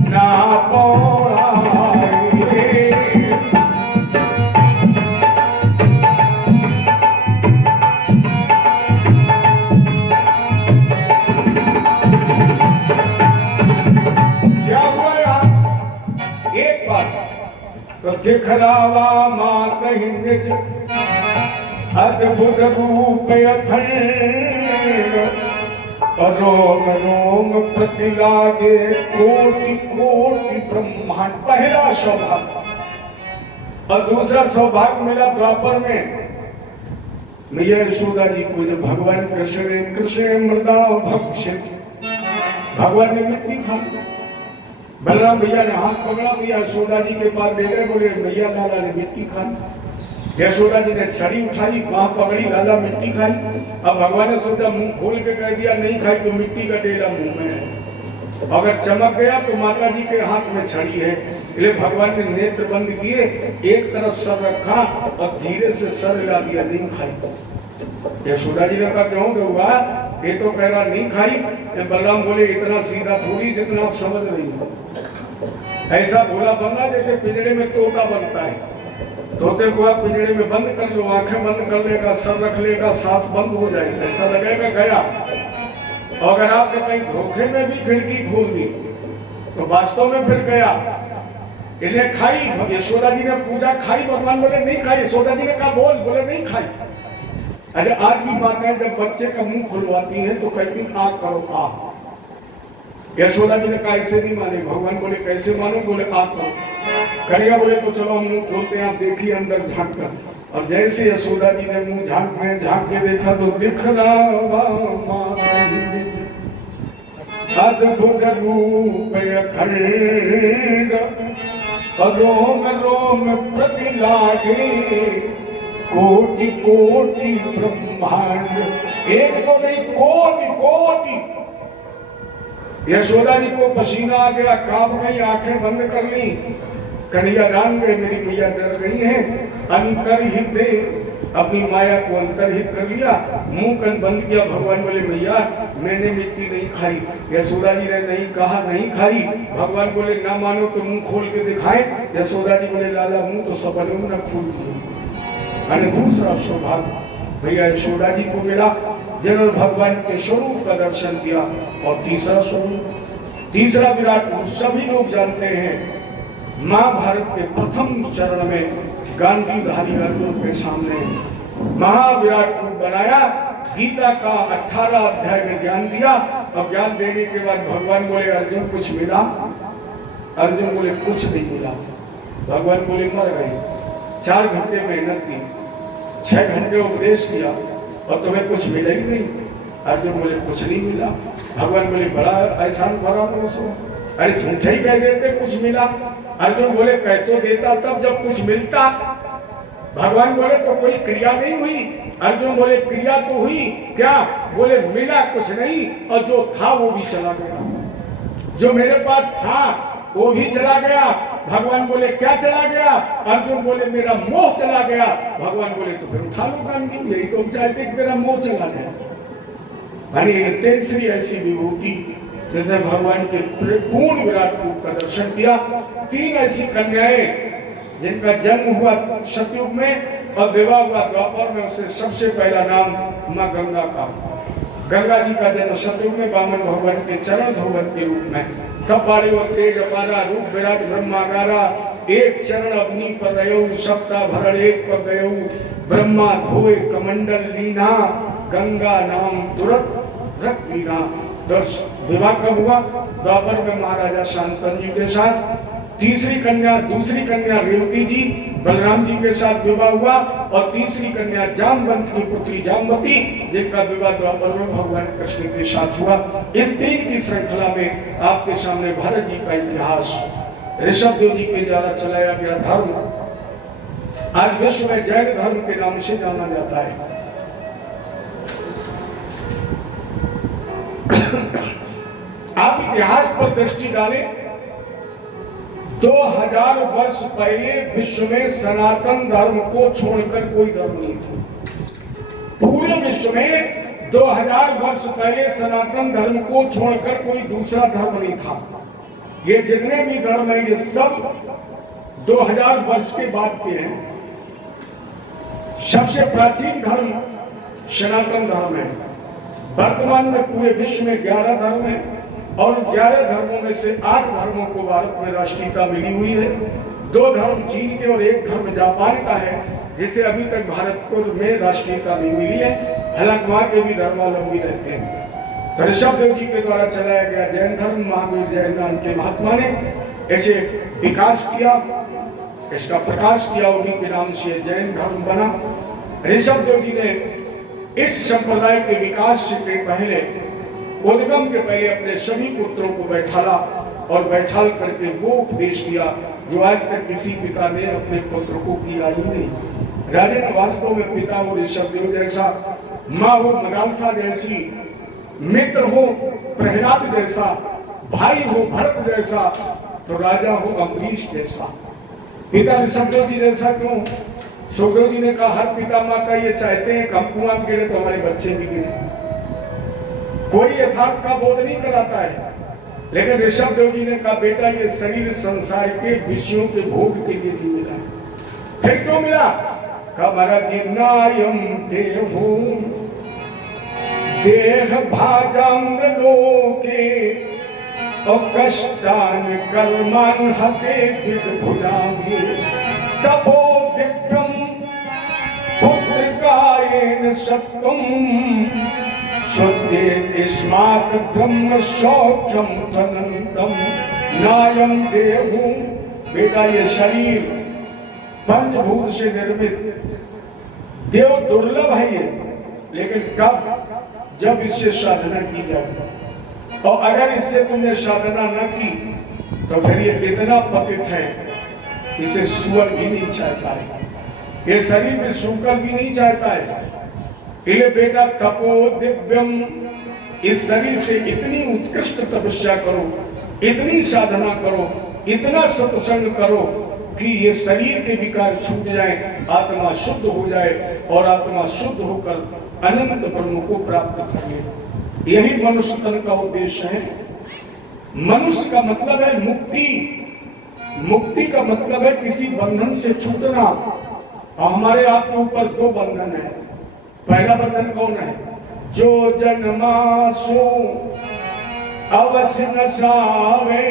ना पौड़ाई। क्या हुआ यहाँ? एक बात तो दिखलावा मात हिंद अद्भुत रूप अखंड, रोम रोम प्रति लागे कोटि कोटि ब्रह्मांड। पहला सौभाग्य। और दूसरा सौभाग्य मिला द्वापर में मैया यशोदा जी को, जब भगवान कृष्ण मृदा भक्षित, भगवान ने मिट्टी खा ली। बलराम भैया ने हाथ पकड़ा, भैया यशोदा जी के पास ले गए, बोले मैया लाला ने मिट्टी खा ली। यशोदा जी ने छड़ी उठाई, वहां पकड़ी, लाला मिट्टी खाई। अब भगवान ने सोचा मुंह खोल के कह दिया नहीं खाई तो मिट्टी का ढेला मुंह में है, अगर चमक गया तो माता जी के हाथ में छड़ी है। इसलिए भगवान ने नेत्र बंद किए, एक तरफ सर रखा और धीरे से सर हिला दिया, नहीं खाई। यशोदा जी ने कहा क्यों हुआ? ये तो कह रहा नहीं खाई। बलराम बोले इतना सीधा थोड़ी जितना आप समझ रही हो। ऐसा भोला बनना जैसे पिंजरे में तोता बनता है। तोते को आप पिंजरे में बंद कर लो, आंखें बंद कर लेगा, सर रख लेगा, सांस बंद हो जाएगी, ऐसा लगेगा गया। और अगर आपने कहीं धोखे में भी खिड़की खोल दी तो वास्तव में फिर गया। इन्हें खाई, यशोदा जी ने पूछा खाई, भगवान बोले नहीं खाई। यशोदा जी ने कहा बोल, बोले नहीं खाई। अरे आज भी माताएं जब बच्चे का मुंह खुलवाती हैं तो कहती आग करो आग। यशोदा जी ने कहा ऐसे नहीं माने। भगवान बोले कैसे मानो? बोले आग करो। करेगा बोले तो चलो हम मुंह खोलते हैं, आप देखिए अंदर झांक कर। और जैसे यशोदा जी ने मुंह झांक के देखा तो दिख रहा अद्भुत रूप अखंड, रोम रोम प्रति लागे कोटि कोटि ब्रह्मांड। एक तो नहीं कोटि कोटि। यशोदा जी को पसीना आ गया, कांप गई, आंखें बंद कर ली। कन्हैया जान गए मेरी मैया डर गई है। अंतर्हित दे, अपनी माया को अंतर्हित कर लिया, मुंह कन बंद किया। भगवान बोले मैया मैंने मिट्टी नहीं खाई। यशोदा जी ने नहीं कहा नहीं खाई। भगवान बोले ना मानो तो मुंह खोल के दिखाए। यशोदा जी बोले लाला मुंह तो सपने में न खोल दिए। मैंने दूसरा सौभाग्य भैया यशोदा जी को मिला, जिन्होंने भगवान के स्वरूप का दर्शन किया। और तीसरा स्वरूप, तीसरा विराट रूप सभी लोग जानते हैं। महाभारत के प्रथम चरण में गांधीधारी अर्जुन के सामने महाविराट रूप बनाया। गीता का 18 अध्याय में ज्ञान दिया। और ज्ञान देने के बाद भगवान बोले अर्जुन कुछ मिला? अर्जुन बोले कुछ नहीं मिला। भगवान बोले मर गए। 4 घंटे मेहनत की, 6 घंटे उपदेश किया और तुम्हें कुछ मिला ही नहीं। अर्जुन बोले कुछ नहीं मिला। भगवान बोले बड़ा एहसान भरा तो, अरे झूठे ही कह देते कुछ मिला। अर्जुन बोले कह तो देता तब जब कुछ मिलता। भगवान बोले तो कोई क्रिया नहीं हुई। अर्जुन बोले क्रिया तो हुई, क्या? बोले मिला कुछ नहीं, और जो था वो भी चला गया। जो मेरे पास था वो भी चला गया। भगवान बोले क्या चला गया? अर्जुन बोले मेरा मोह चला गया। भगवान बोले तो फिर उठा लो काम की, यही तो चाहते कि मेरा मोह चला गया। तीसरी ऐसी विभूति जिसने भगवान के पूर्ण विराट रूप का दर्शन किया। 3 ऐसी कन्याएं जिनका जन्म हुआ सतयुग में और विवाह हुआ द्वापर में, उसे सबसे पहला नाम माँ गंगा का। गंगा जी का जन्म सतयुग में वामन भगवान के चरण धोवन के रूप में। तब बाड़ी और तेज अपारा रूप विराट ब्रह्मागारा, एक चरण अग्नि पर रहो, सप्ताह भरण एक पर गयो, ब्रह्मा धोए कमंडल लीना, गंगा नाम तुरंत रख लीना। तो विवाह कब हुआ? द्वापर में महाराजा शांतनु जी के साथ। दूसरी कन्या रेवती जी बलराम जी के साथ विवाह हुआ। और तीसरी कन्या जामवंत की पुत्री जामवती, जिनका विवाह द्वापर में भगवान कृष्ण के साथ हुआ। इस 3 की श्रृंखला में आपके सामने भारत जी का इतिहास, ऋषभदेव जी के द्वारा चलाया गया धर्म आज विश्व में जैन धर्म के नाम से जाना जाता है। आप इतिहास पर दृष्टि डालें, 2000 वर्ष पहले विश्व में सनातन धर्म को छोड़कर कोई धर्म नहीं था। पूरे विश्व में 2000 वर्ष पहले सनातन धर्म को छोड़कर कोई दूसरा धर्म नहीं था। ये जितने भी धर्म हैं ये सब 2000 वर्ष के बाद के हैं। सबसे प्राचीन धर्म सनातन धर्म है। वर्तमान में पूरे विश्व में 11 धर्म है और 11 धर्मों में से 8 धर्मों को भारत में राष्ट्रीयता मिली हुई है। 2 धर्म चीन के और 1 धर्म जापान का है, जिसे अभी तक भारत को में राष्ट्रीयता नहीं मिली है। हालांकि वहां के भी धर्मावलंबी रहते हैं। तो ऋषभदेव जी के द्वारा चलाया गया जैन धर्म, महावीर जैन नाम के महात्मा ने ऐसे विकास किया, इसका प्रकाश किया, उन्हीं के नाम से जैन धर्म बना। ऋषभदेव जी ने इस संप्रदाय के विकास के पहले, उद्गम के पहले अपने सभी पुत्रों को बैठाला और बैठाल करके वो उपदेश किया जो आज तक किसी पिता ने अपने पुत्र को किया ही नहीं। राजन वास्तव में पिता हो ऋषभदेव जैसा, माँ हो मदालसा जैसी, मित्र हो प्रहलाद जैसा, भाई हो भरत जैसा, तो राजा हो अम्बरीश जैसा। पिता ऋषभदेव जी जैसा क्यों? सुखदेव जी ने कहा हर पिता माता ये चाहते हैं कि हम कुआं में गिरे तो हमारे बच्चे भी गिरे। कोई यथार्थ का बोध नहीं कराता है, लेकिन ऋषभदेव जी ने कहा बेटा ये शरीर संसार के विषयों के भोग के लिए नहीं मिला। फिर क्यों मिला? कमरदिनायम देहो देह भाजांग लोके और कष्टान कर्मान हते विदभुजांगे तपो दिव्यम पुत्रकायेन सत्वम शुद्धे स्मात् ब्रह्म सौख्यम तनंतम नायम देहु। बेटा ये शरीर पंचभूत से निर्मित देव दुर्लभ है ये, लेकिन कब? जब इससे साधना की जाए। और अगर इससे तुमने साधना न की तो फिर ये इतना पतित है, इसे सुअर भी नहीं चाहता है, ये शरीर में सूकर भी नहीं चाहता है। इसलिए बेटा तपो दिव्यम, इस शरीर से इतनी उत्कृष्ट तपस्या करो, इतनी साधना करो, इतना सत्संग करो कि ये शरीर के विकार छूट जाए, आत्मा शुद्ध हो जाए और आत्मा शुद्ध होकर अनंत ब्रह्म को प्राप्त कर ले। यही मनुष्य तन का उद्देश्य है। मनुष्य का मतलब है मुक्ति। मुक्ति का मतलब है किसी बंधन से छूटना। और हमारे आपके ऊपर 2 बंधन है। पहला बंधन कौन है? जो जन्मासु अवश्य नसावे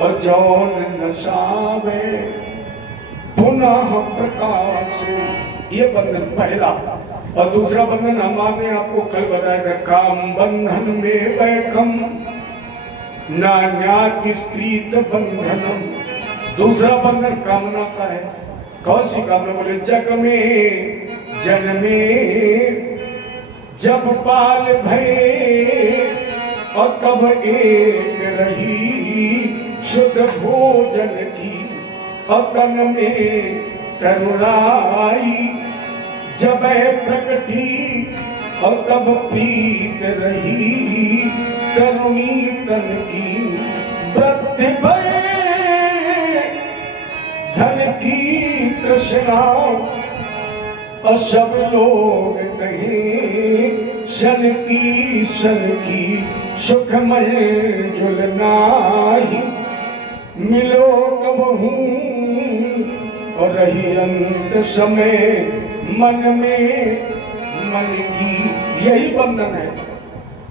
और जौन नसावे पुनः प्रकाश, ये बंधन पहला। और दूसरा बंधन हमने आपको कल बताया था, काम बंधन में बैठम नान्या स्त्रीत बंधनम। दूसरा बंधन कामना का है। कौन सी कामना? बोले जग में जन्मे जब पाल भये और तब एक रही शुद्ध भोजन की और तन में करुणाई जब प्रकटी और तब प्रीत रही करुणी तन की वृद्धि भये धन की तृष्णा और सब लोग कहे शन की सुखमय जुलनाही मिलो कबहू और रही अंत समय मन में मन की। यही बंधन है।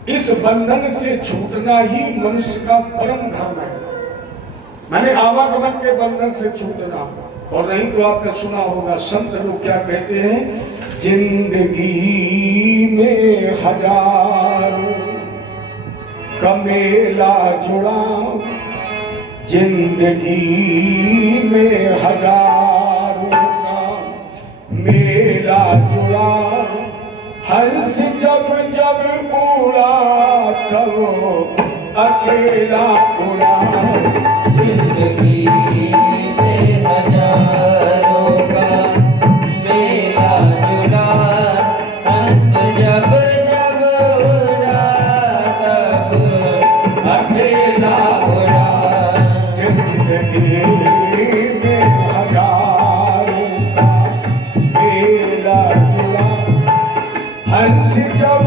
इस बंधन से छूटना ही मनुष्य का परम धर्म है। मैंने आवागमन के बंधन से छूटना। और नहीं तो आपने सुना होगा संत लोग क्या कहते हैं, जिंदगी में हजारों का मेला जुड़ा, जिंदगी में हजारों का मेला जुड़ा, हंस जब जब उड़ा करो अकेला उड़ा। जिंदगी में हजारों का मेला जुड़ा, हंस जब जब उड़ा तब अकेला उड़ा। जिंदगी में हजारों का मेला जुड़ा, हंस जब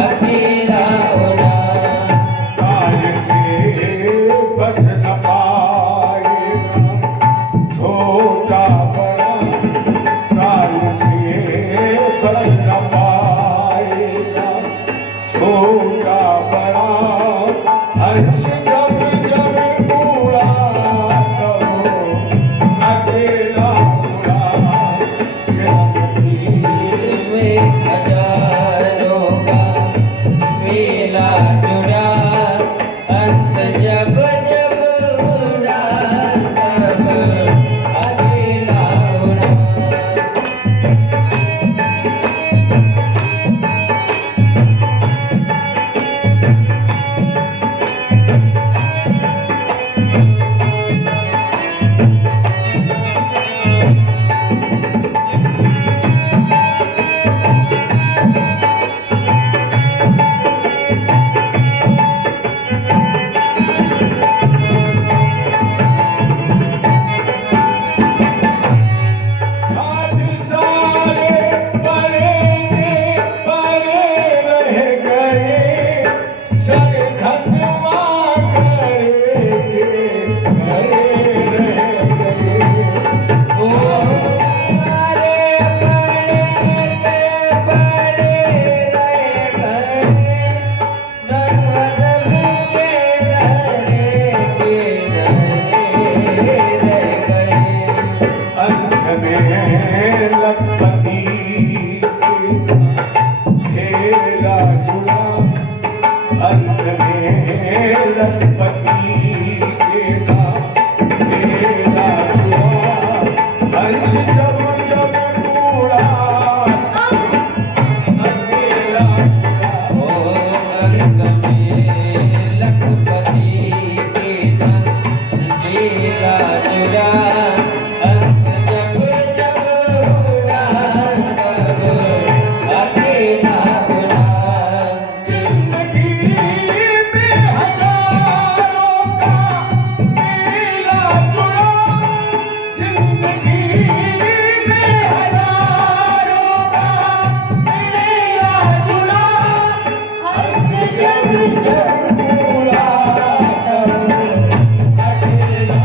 अकेला उड़ा। काल से बच न पाएगा छोटा बड़ा, काल से बच न पाएगा छोटा बड़ा। हर्ष जब जब उड़ा तब अकेला उड़ा। जिंदगी में हजारों का मेला जुड़ा, हंस जब जब उड़ा तब अकेला उड़ा। आज सारे परे परे रह गए, सर धनवा करे रह गए। ओ सारे बड़े के बड़े रह गए, नन्हर के धरे रह गए। अंत में लखपति घेरा जुड़ा, अंत में लखपति घेरा जुड़ा। हर्ष जब जब उड़ा अकेला उड़ा। ओ अंत में लखपति के लीला जुड़ा, अंत जब जब उड़ा तब अकेला उड़ा। जिंदगी में हजारों का मेला जुड़ा, जिंदगी में हजारों का मेला जुड़ा। हंस जब जब उड़ा तब अकेला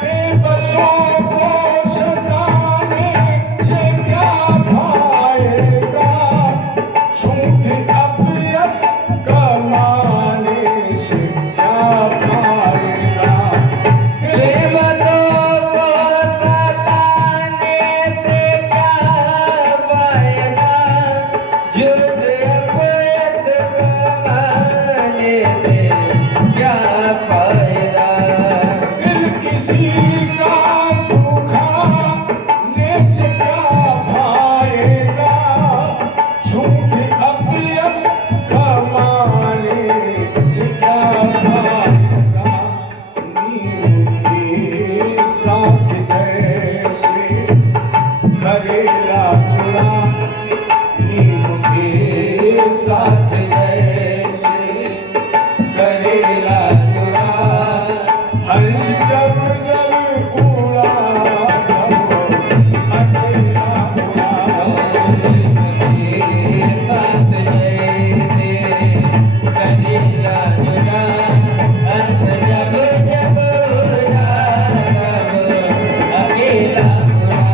बेबसों को सताने से क्या फायदा, झूठ अपयश कमाने से क्या फायदा। बेवतों को सताने से क्या फायदा, झूठ अपयश कमाने से क्या फायदा। दिल किसी का दुखाने से क्या फायदा, झूठ अपयश कमाने से क्या फायदा। नीम के साथ जैसे करेला जुड़ा, नीम के साथ जैसे करेला जुड़ा। हर्ष जब जब उड़ा तब अकेला उड़ा। बात जैसे करेला जुड़ा, अंत जब जब उड़ा तब अकेला उड़ा।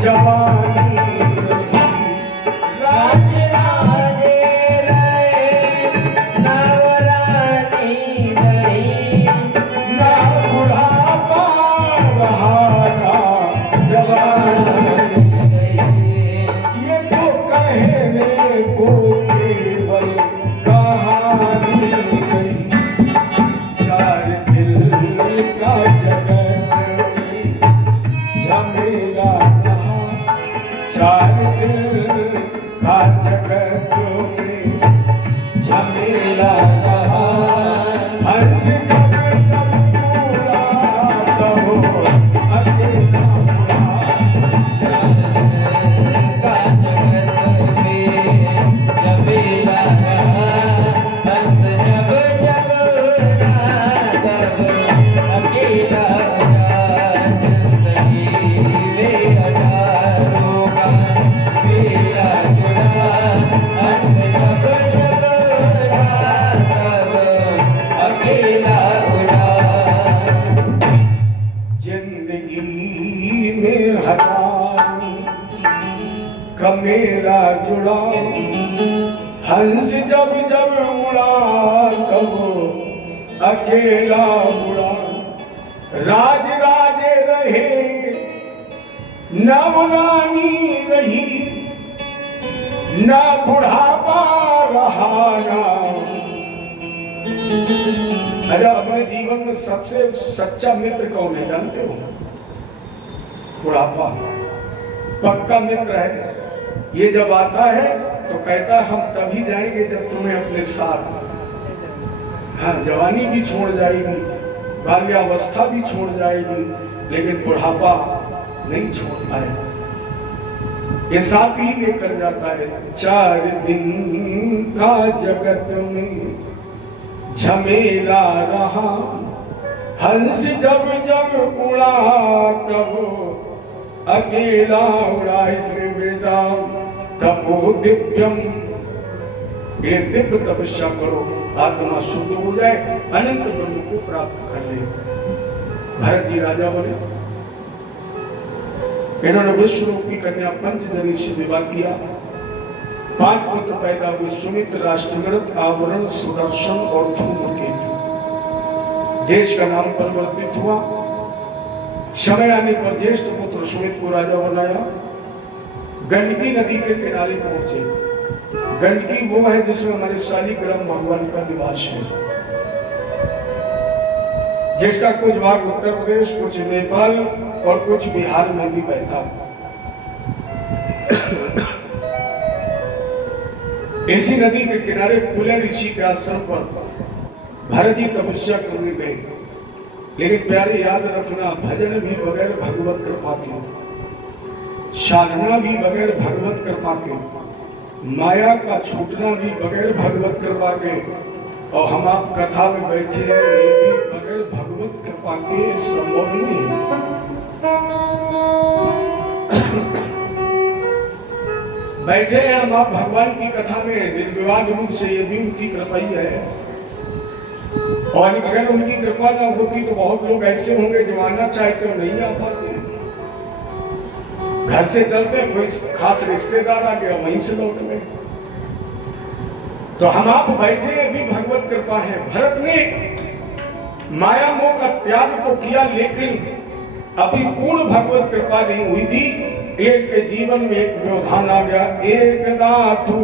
जवानी रही राज राजे रहे नवरानी नहीं ना बुढ़ापा रहा ना जवानी ये तो कहने को केवल कहानी नहीं चार दिल का जगत में झमेला रहा चार दिल का जगत में झमेला रहा हंस जब जब बोला कहो अकेला बुरा का जगत में जबेला रहा हंस जब जब रहा तब अकेला जिंदगी में हजारों का मेला जुड़ा हंस जब जब रहा तब अकेला उड़ा जिंदगी में हजारों का मेला जुड़ा हंस जब जब उड़ा तब अकेला उड़ा राज राजे रहे नवरानी रही न बुढ़ापा रहा ना अरे अपने जीवन में सबसे सच्चा मित्र कौन है जानते हो? बुढ़ापा पक्का मित्र है। ये जब आता है तो कहता है हम तभी जाएंगे जब तुम्हें अपने साथ। हाँ, जवानी भी छोड़ जाएगी, बाल्यावस्था भी छोड़ जाएगी, लेकिन बुढ़ापा नहीं छोड़ पाए। ये साथ ही लेकर जाता है। चार दिन का जगत में झमेला रहा हंस जब जब उड़ा तब अकेला उड़ा। इसलिए बेटा तपो दिव्यम, ये दिव्य तपस्या करो, आत्मा शुद्ध हो जाए, अनंत ब्रह्म को प्राप्त कर ले। भरत जी राजा बने, इन्होंने विश्व रूप की कन्या पंचजनी से विवाह किया। 5 पुत्र पैदा हुए, सुमित्र, राष्ट्रगत, आवरण, सुदर्शन और धूमकेतु। देश का नाम परिवर्तित हुआ। समय आने पर ज्येष्ठ पुत्र सुमित को राजा बनाया। गंडकी नदी के किनारे पहुंचे। गंडकी वो है जिसमें हमारे शालिग्राम भगवान का निवास है, जिसका कुछ भाग उत्तर प्रदेश, कुछ नेपाल और कुछ बिहार में भी बहता। इसी नदी के किनारे पुलह ऋषि के आश्रम पर भरत जी तपस्या करने गए। लेकिन प्यारे याद रखना, भजन भी बगैर भगवत कृपा के, साधना भी बगैर भगवत कृपा के, माया का छूटना भी बगैर भगवत कृपा के, और हम आप कथा में बैठे हैं, ये भी बगैर भगवत कृपा के संभव नहीं है। बैठे हैं हम आप भगवान की कथा में निर्विवाद रूप से, ये भी उनकी कृपा ही है। और अगर उनकी कृपा ना होती तो बहुत लोग ऐसे होंगे जो आना चाहते हो नहीं आ पाते। घर से चलते कोई खास रिश्तेदार आ गया, वहीं से लौट गए। तो हम आप बैठे भी भगवत कृपा है। भरत ने माया मोह का त्याग तो किया, लेकिन अभी पूर्ण भगवत कृपा नहीं हुई थी। एक के जीवन में एक व्यवधान आ गया। एकदा तू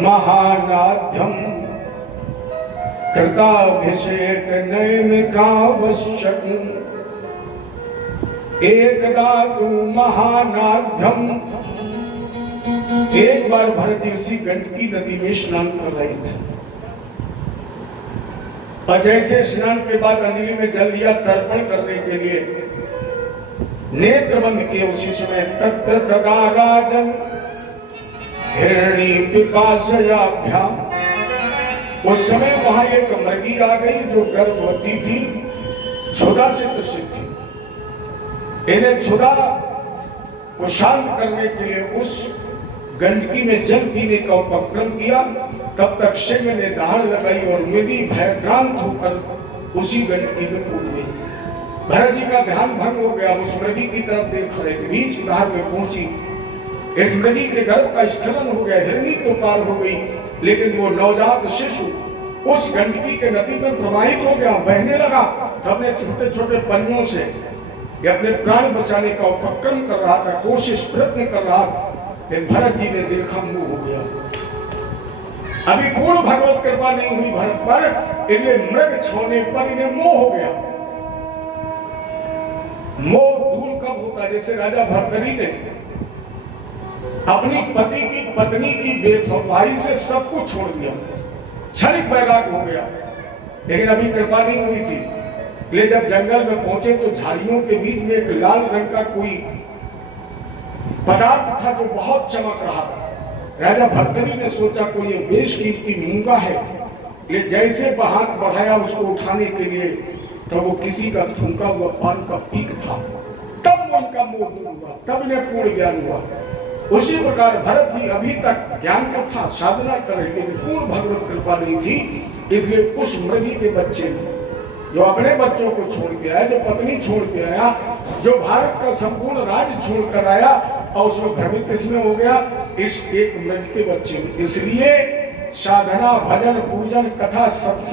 महानाद्यम कृताभिषेक नयन कावश्यक, एकदा तू महानाद्यम। एक बार भरत ऋषि गंडकी नदी में स्नान कर रहे थे, और जैसे स्नान के बाद अंजलि में जल लिया तर्पण करने के लिए, नेत्र बंद किए, उसी समय तत्त तदा राजन हिरणी पिपासयाभ्याम। उस समय वहां एक मृगी आ गई जो गर्भवती थी, क्षुधा से ग्रसित थी। इन्हें क्षुधा को शांत करने के लिए उस गंडकी में जल पीने का उपक्रम किया। तब तक सिंह ने दहाड़ लगाई और मेरी भयभ्रांत होकर उसी गंडकी में कूद गई। भरत जी का ध्यान भंग हो गया। उस मृगी की तरफ देख रहे थे, बीच उधार में पहुंची, इस मृगी के गर्भ का स्खलन हो गया, हिरणी तो पार हो गई, लेकिन वो नवजात शिशु उस गंडकी के नदी में प्रवाहित हो गया, बहने लगा। अपने छोटे छोटे पंजों से ये अपने प्राण बचाने का उपक्रम कर रहा था, कोशिश प्रयत्न कर रहा था, लेकिन भरत जी ने देखा मुंह हो गया। अभी पूर्ण भगवत कृपा नहीं हुई भरत पर, इसलिए मृग छोड़ने पर इन्हें मोह हो गया। मोह दूर कब होता है? जैसे राजा भर्तरी ने अपनी पति की पत्नी की बेवफाई से सब कुछ छोड़ दिया, क्षणिक वैराग्य हो गया, लेकिन अभी कृपा नहीं हुई थी। इसलिए जब जंगल में पहुंचे तो झाड़ियों के बीच में एक लाल रंग का कोई पदार्थ था जो बहुत चमक रहा था। राजा भर्तरी ने सोचा कोई ये बेशकीमती मूंगा है, ले जैसे हाथ बढ़ाया उसको उठाने के लिए, तो वो किसी का थूका हुआ पान का पीक था। तब वो इनका मोह दूर हुआ, तब इन्हें पूर्ण ज्ञान हुआ। उसी प्रकार भरत जी अभी तक ज्ञान को था, साधना कर रहे थे, पूर्ण भगवत कृपा नहीं थी, इसलिए उस मृगी के बच्चे जो अपने बच्चों को छोड़ के आया, जो पत्नी छोड़ के आया, जो भारत का संपूर्ण राज्य छोड़ कर आया, और उसमें भ्रमित किसमें हो गया? इस एक मृग के बच्चे में। इसलिए साधना, भजन, पूजन, कथा, सत्संग